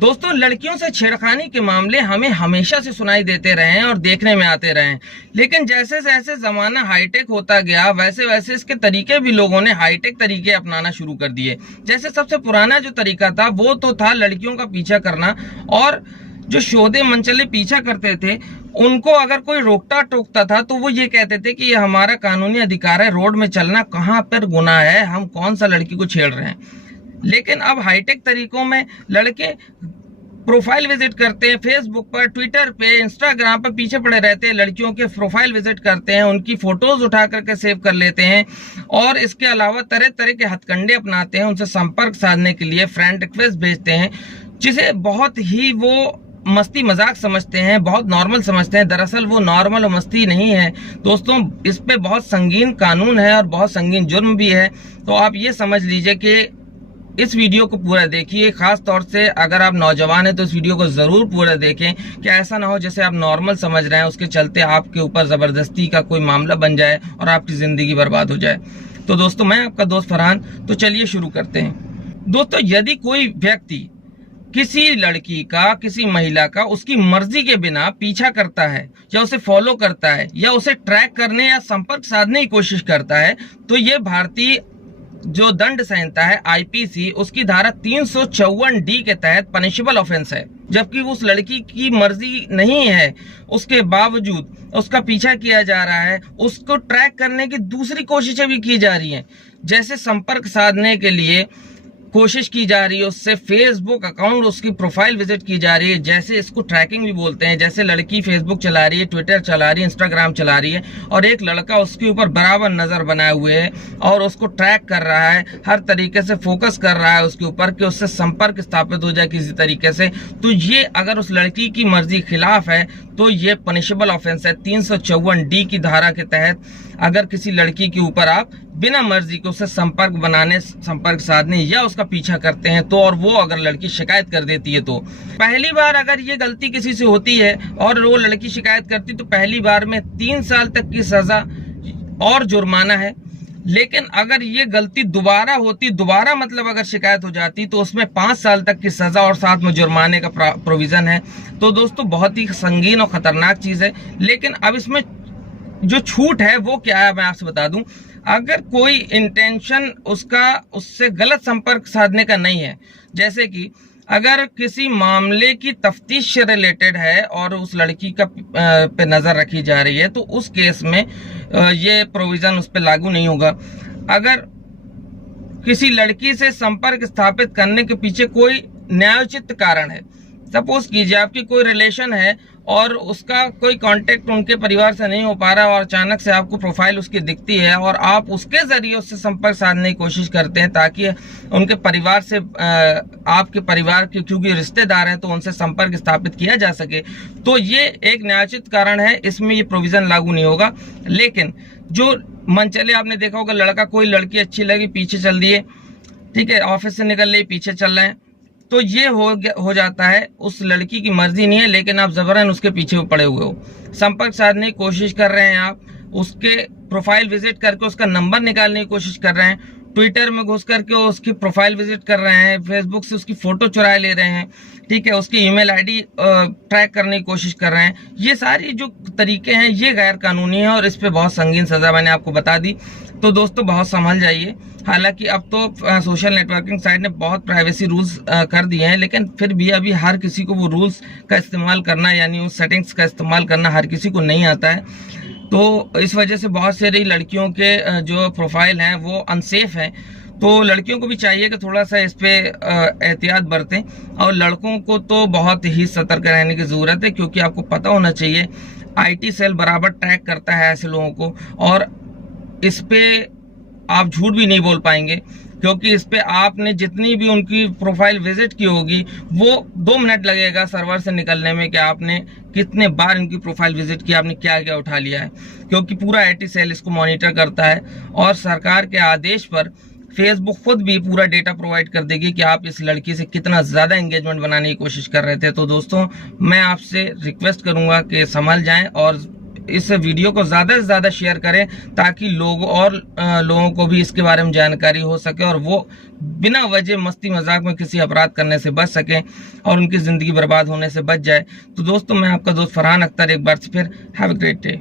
दोस्तों, लड़कियों से छेड़खानी के मामले हमें हमेशा से सुनाई देते रहे हैं और देखने में आते रहे हैं, लेकिन जैसे जैसे जमाना हाईटेक होता गया वैसे वैसे इसके तरीके भी लोगों ने हाईटेक तरीके अपनाना शुरू कर दिए। जैसे सबसे पुराना जो तरीका था वो तो था लड़कियों का पीछा करना, और जो शोधे मनचले पीछा करते थे उनको अगर कोई रोकता टोकता था तो वो ये कहते थे कि ये हमारा कानूनी अधिकार है, रोड में चलना कहाँ पर गुनाह है, हम कौन सा लड़की को छेड़ रहे हैं। लेकिन अब हाईटेक तरीकों में लड़के प्रोफाइल विजिट करते हैं, फेसबुक पर, ट्विटर पे, इंस्टाग्राम पर पीछे पड़े रहते हैं, लड़कियों के प्रोफाइल विजिट करते हैं, उनकी फोटोज उठा करके सेव कर लेते हैं और इसके अलावा तरह तरह के हथकंडे अपनाते हैं। उनसे संपर्क साधने के लिए फ्रेंड रिक्वेस्ट भेजते हैं, जिसे बहुत ही वो मस्ती मजाक समझते हैं, बहुत नॉर्मल समझते हैं। दरअसल वो नॉर्मल और मस्ती नहीं है दोस्तों, इस पे बहुत संगीन कानून है और बहुत संगीन जुर्म भी है। तो आप ये समझ लीजिए कि इस वीडियो को पूरा देखिए, खास तौर से अगर आप नौजवान हैं तो इस वीडियो को जरूर पूरा देखें कि ऐसा ना हो जैसे आप नॉर्मल समझ रहे हैं उसके चलते आपके ऊपर जबरदस्ती का कोई मामला बन जाए और आपकी जिंदगी बर्बाद हो जाए। तो दोस्तों, मैं आपका दोस्त फरहान, तो चलिए शुरू करते हैं। दोस्तों, यदि कोई व्यक्ति किसी लड़की का, किसी महिला का उसकी मर्जी के बिना पीछा करता है या उसे फॉलो करता है या उसे ट्रैक करने या संपर्क साधने की कोशिश करता है, तो ये भारतीय जो दंड संहिता है आईपीसी, उसकी धारा 354D के तहत पनिशेबल ऑफेंस है। जबकि उस लड़की की मर्जी नहीं है, उसके बावजूद उसका पीछा किया जा रहा है, उसको ट्रैक करने की दूसरी कोशिशें भी की जा रही हैं, जैसे संपर्क साधने के लिए कोशिश की जा रही है, उससे फेसबुक अकाउंट, उसकी प्रोफाइल विजिट की जा रही है, जैसे इसको ट्रैकिंग भी बोलते हैं। जैसे लड़की फेसबुक चला रही है, ट्विटर चला रही है, इंस्टाग्राम चला रही है और एक लड़का उसके ऊपर बराबर नजर बनाए हुए है और उसको ट्रैक कर रहा है, हर तरीके से फोकस कर रहा है उसके ऊपर कि उससे संपर्क स्थापित हो जाए किसी तरीके से। तो ये अगर उस लड़की की मर्जी खिलाफ है तो ये पनिशेबल ऑफेंस है। 354D की धारा के तहत अगर किसी लड़की के ऊपर आप बिना मर्जी के उससे संपर्क बनाने, संपर्क साधने या उसका पीछा करते हैं तो, और वो अगर लड़की शिकायत कर देती है, तो पहली बार अगर ये गलती किसी से होती है और वो लड़की शिकायत करती तो पहली बार में 3 साल तक की सजा और जुर्माना है। लेकिन अगर ये गलती दोबारा होती, दोबारा मतलब अगर शिकायत हो जाती तो उसमें 5 साल तक की सजा और साथ में जुर्माने का प्रोविजन है। तो दोस्तों, बहुत ही संगीन और खतरनाक चीज है। लेकिन अब इसमें जो छूट है वो क्या है मैं आपसे बता दूं। अगर कोई इंटेंशन उसका उससे गलत संपर्क साधने का नहीं है, जैसे कि अगर किसी मामले की तफ्तीश से रिलेटेड है और उस लड़की का पे नजर रखी जा रही है, तो उस केस में ये प्रोविजन उस पर लागू नहीं होगा। अगर किसी लड़की से संपर्क स्थापित करने के पीछे कोई न्यायोचित कारण है, सपोज कीजिए आपकी कोई रिलेशन है और उसका कोई कांटेक्ट उनके परिवार से नहीं हो पा रहा और अचानक से आपको प्रोफाइल उसकी दिखती है और आप उसके जरिए उससे संपर्क साधने की कोशिश करते हैं ताकि उनके परिवार से, आपके परिवार के क्योंकि रिश्तेदार हैं तो उनसे संपर्क स्थापित किया जा सके, तो ये एक न्यायोचित कारण है, इसमें ये प्रोविजन लागू नहीं होगा। लेकिन जो मनचले आपने देखा होगा, लड़का कोई लड़की अच्छी लगी पीछे चल दिए, ठीक है, ऑफिस से निकल रही पीछे चल रहे हैं, तो ये हो जाता है उस लड़की की मर्जी नहीं है लेकिन आप जबरन उसके पीछे पड़े हुए हो, संपर्क साधने की कोशिश कर रहे हैं, आप उसके प्रोफाइल विजिट करके उसका नंबर निकालने की कोशिश कर रहे हैं, ट्विटर में घुस करके उसकी प्रोफाइल विजिट कर रहे हैं, फेसबुक से उसकी फोटो चुरा ले रहे हैं, ठीक है, उसकी ईमेल आईडी ट्रैक करने की कोशिश कर रहे हैं। ये सारी जो तरीके हैं ये गैर कानूनी है और इस पे बहुत संगीन सजा मैंने आपको बता दी। तो दोस्तों, बहुत संभल जाइए। हालांकि अब तो सोशल नेटवर्किंग साइट ने बहुत प्राइवेसी रूल्स कर दिए हैं, लेकिन फिर भी अभी हर किसी को वो रूल्स का इस्तेमाल करना, यानी उस सेटिंग्स का इस्तेमाल करना हर किसी को नहीं आता है। तो इस वजह से बहुत सारी लड़कियों के जो प्रोफाइल हैं वो अनसेफ हैं। तो लड़कियों को भी चाहिए कि थोड़ा सा इस पे एहतियात बरतें और लड़कों को तो बहुत ही सतर्क रहने की ज़रूरत है, क्योंकि आपको पता होना चाहिए आईटी सेल बराबर ट्रैक करता है ऐसे लोगों को, और इस पे आप झूठ भी नहीं बोल पाएंगे, क्योंकि इस पे आपने जितनी भी उनकी प्रोफाइल विजिट की होगी वो 2 मिनट लगेगा सर्वर से निकलने में कि आपने कितने बार इनकी प्रोफाइल विजिट की, आपने क्या क्या उठा लिया है, क्योंकि पूरा आईटी सेल इसको मॉनिटर करता है और सरकार के आदेश पर फेसबुक खुद भी पूरा डेटा प्रोवाइड कर देगी कि आप इस लड़की से कितना ज़्यादा एंगेजमेंट बनाने की कोशिश कर रहे थे। तो दोस्तों, मैं आपसे रिक्वेस्ट करूंगा कि संभल जाएं और इस वीडियो को ज़्यादा से ज़्यादा शेयर करें ताकि लोगों को भी इसके बारे में जानकारी हो सके और वो बिना वजह मस्ती मजाक में किसी अपराध करने से बच सकें और उनकी ज़िंदगी बर्बाद होने से बच जाए। तो दोस्तों, मैं आपका दोस्त फरहान अख्तर एक बार फिर हैव अ ग्रेट डे।